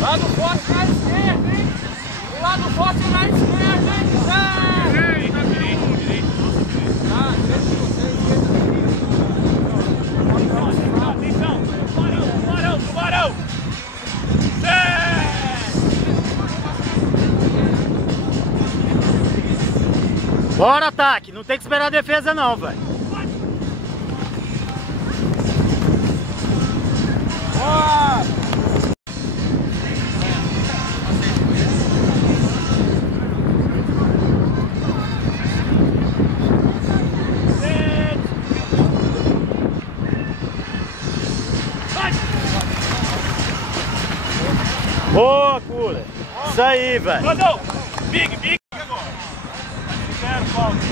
Lado forte na esquerda, hein? O lado forte na esquerda, hein? Direito. Ah, direito de você, Atenção, tubarão. Bora, ataque! Não tem que esperar a defesa não, velho. Boa, Cooler! Isso aí, velho! Big! 0, Paulo. 0.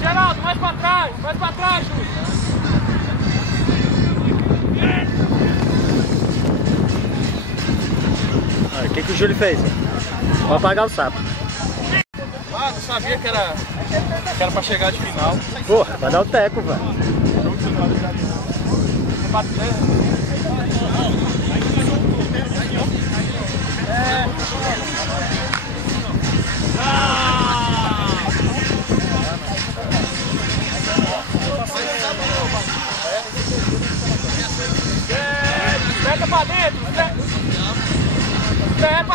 Geraldo, mais pra trás, Júlio. O que o Júlio fez? Vou apagar o sapo. Ah, não sabia que era pra chegar de final. Porra, vai dar o teco, velho. Espeta pra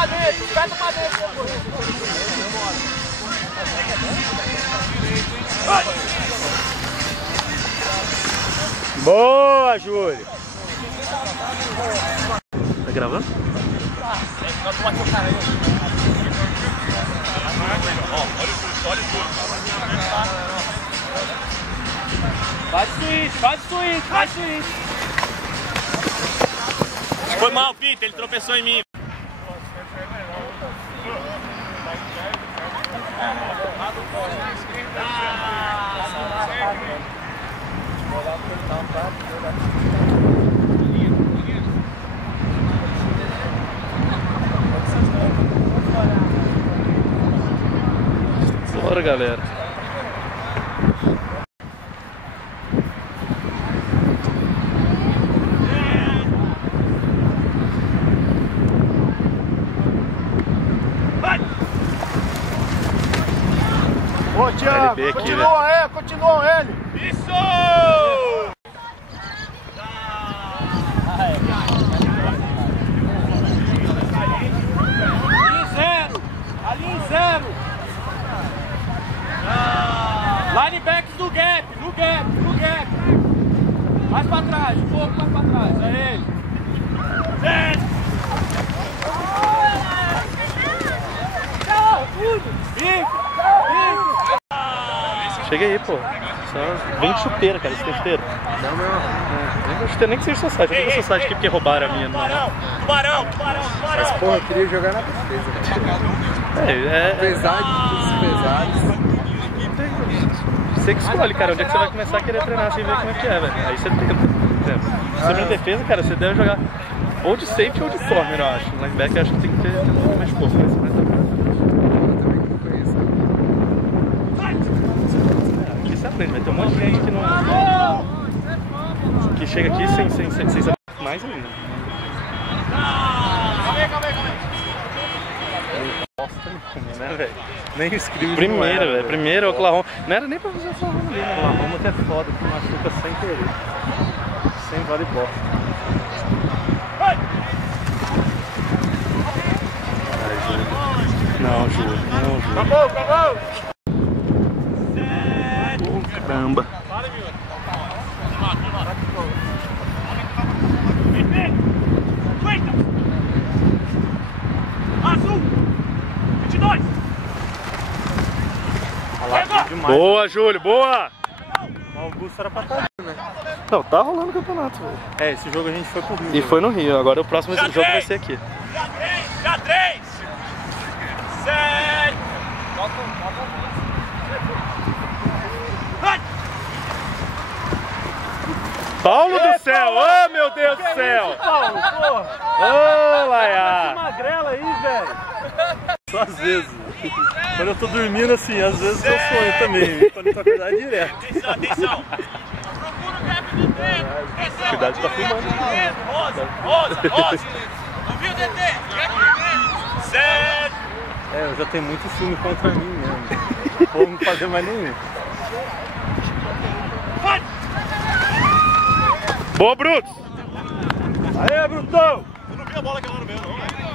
dentro, espeta pra dentro. Boa, Júlio! Tá gravando? Olha o tudo. Faz switch. Foi mal, Peter, ele tropeçou em mim. Bora, galera. Ô, Thiago, continua ele. Isso! Ali em zero. Linebacks no gap. Mais pra trás, um pouco mais pra trás. É ele. Chega aí, pô. Só vem de chuteira, cara. Você tem chuteira? Não. Vem de chuteira, nem que seja society. Eu não tenho society aqui porque roubaram a minha. Tubarão! Mas porra, eu queria jogar na defesa. Apesar de todos pesados. Você que escolhe, cara. Onde é que você vai começar a querer treinar sem ver como é que é, velho? Aí você tenta. Você na defesa, cara, você deve jogar ou de safety ou de corner, eu acho. No linebacker eu acho que tem que ter um pouco mais de corpo, mas tá aqui você aprende, vai ter um monte de gente que não. Que chega aqui sem saber mais ainda. Calma aí. Né, velho? Nem escrevi. Primeiro Oklahoma. Não era nem pra fazer Oklahoma ali, né? Oklahoma que é foda, que machuca sem querer. Sem vale bosta. Não, Júlio. Acabou! Caramba. Azul! 22! Boa, Júlio, boa! O Augusto era pra estar, né? Não, tá rolando o campeonato, velho. É, esse jogo a gente foi pro Rio. E foi no Rio, agora o próximo jogo vai ser aqui. Já 3! Sério! Paulo do céu! Oh, meu Deus do céu! Paulo, porra! Ô, Laia! Magrela aí, velho! Só às vezes. Quando eu tô dormindo assim, às vezes eu sonho também. Quando eu tô acordado é direto. Atenção, atenção. Cuidado que tá filmando. Rosa. Ouviu, DT? Certo. É, eu já tenho muito filme contra mim mesmo. Não vou fazer mais nenhum. Boa, Brutus! Aê, Brutão! Eu não vi a bola que lá no meu, não, velho.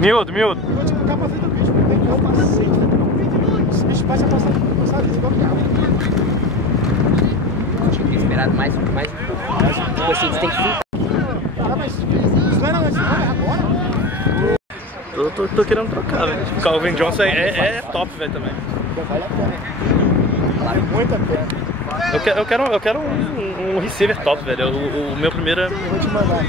Miúdo. Eu vou te colocar pra frente do bicho, porque tem que eu passei. Esse bicho passa vezes igual carro. Tinha que ter esperado mais um pouco. Tipo assim, você tem que ficar. Ah, mas isso não era antes, não, é agora. Tô querendo trocar, velho. O Calvin Johnson é top, velho, também. Vale a pena. Vale muito a pena. Eu quero um receiver top, velho. O meu primeiro é... Eu vou te mandar.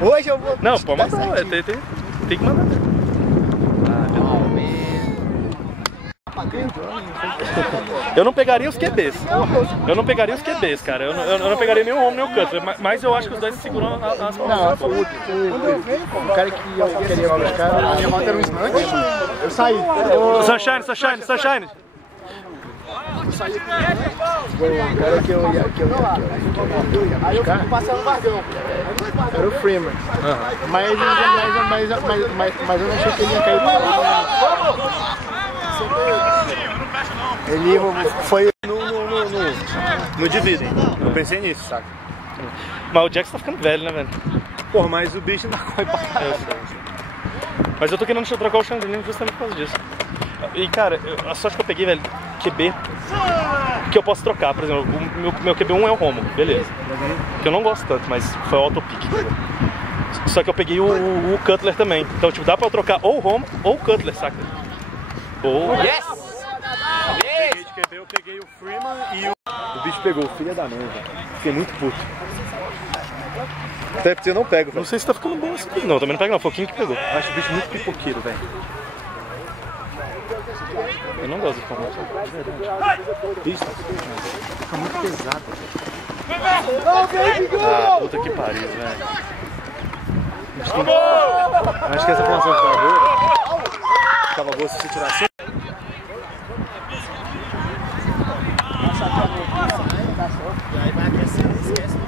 Hoje eu vou... Não, pode mandar, tem que mandar. Eu não pegaria os QBs. Cara. Eu não pegaria nem o home nem o Cutler. Mas eu acho que os dois seguram as Não, o cara que eu queria buscar, a minha rota era um snatch, eu saí. Sunshine. O cara que eu ia aí eu fui passando no Vargão, era o Freeman. Mas eu não achei que ele ia cair pro ele foi No dividem. Eu pensei nisso, saca? Mas o Jackson tá ficando velho, né, velho? porra, mas o bicho ainda corre pra caralho. Mas eu tô querendo trocar o Chandler justamente por causa disso. E cara, a sorte que eu peguei, velho, QB que eu posso trocar, por exemplo, o meu QB1 é o Romo, beleza. Que eu não gosto tanto, mas foi o autopick. Só que eu peguei o Cutler também. Então, tipo, dá pra eu trocar ou o Romo ou o Cutler, saca? Ou... Yes! Eu peguei o Freeman e o bicho pegou, filha da mãe, velho. Fiquei muito puto. Até porque eu não pego, Não sei se tá ficando bom assim. Não, também não pega não, foi o King que pegou. Eu acho o bicho muito pipoqueiro, velho. Eu não gosto de formato. Bicho, fica muito pesado. Ah, puta que pariu, velho. Acho que essa formação ficava boa se você tirasse. Aí vai aquecendo, esquece.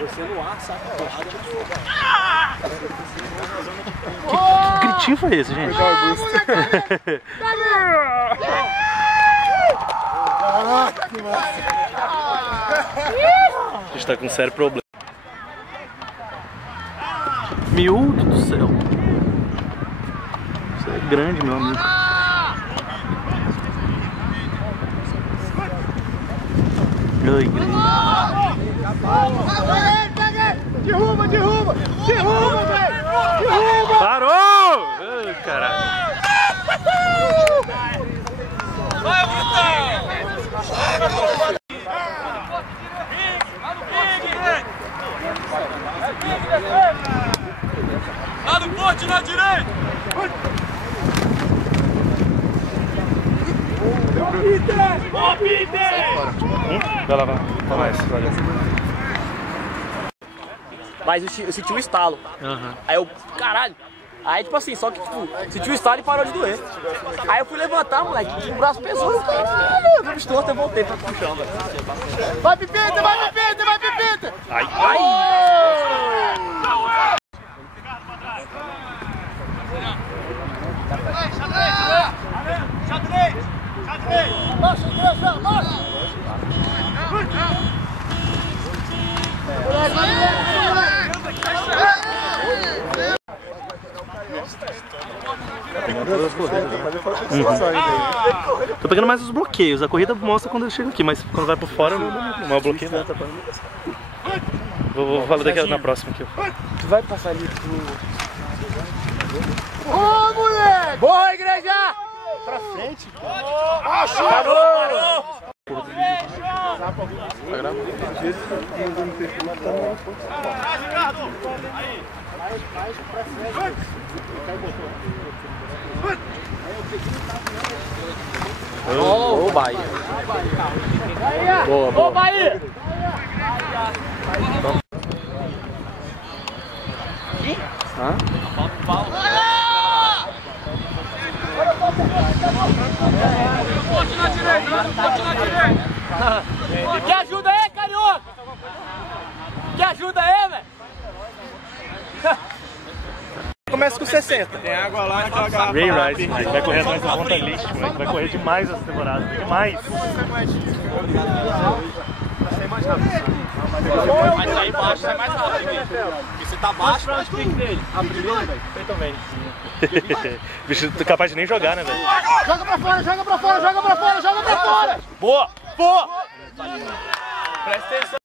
Você no ar, saca? Que gritinho foi esse, gente? A gente tá com um sério problema. Miúdo do céu. Isso é grande, meu amigo. Ai, grande. Derruba, velho! Derruba! Parou! Ai, caralho. Vai, Brutão! Lá no poste, na direita! Ô, Peter! Vai lá, vai. Tá mais, valeu. Mas eu senti um estalo. Aí eu, caralho. Aí tipo assim, só que tipo, senti um estalo e parou de doer. Aí eu fui levantar, moleque, o braço pesou, caralho. Eu me estou, até voltei pra pro chão, velho. Vai, Pipita! Vai, Pipita! Vai, Pipita! Ai, Tô pegando mais os bloqueios. A corrida mostra quando eu chego aqui, mas quando vai por fora não é bloqueio. Vou falar daqui na próxima aqui. Tu vai passar ali pro... Ô, moleque! Boa, igreja! Pra frente. Parou! Ô, Bahia. Boa, boa. Ô, Bahia! Forte na direita, forte na direita! Que ajuda aí, carioca! Que ajuda aí, velho! Começa com 60. Tem água lá naquela garrafa. Ray Rice, moleque, vai correr atrás da ponta list, moleque. Vai correr demais essa temporada. Demais. Mas sair baixo sai mais rápido, porque você tá baixo, faz o pique dele. Abriu, velho. Feito também. Bicho, tu é capaz de nem jogar, né, velho? Joga pra fora, joga pra fora, joga pra fora, joga pra fora! Boa! Boa! Presta atenção.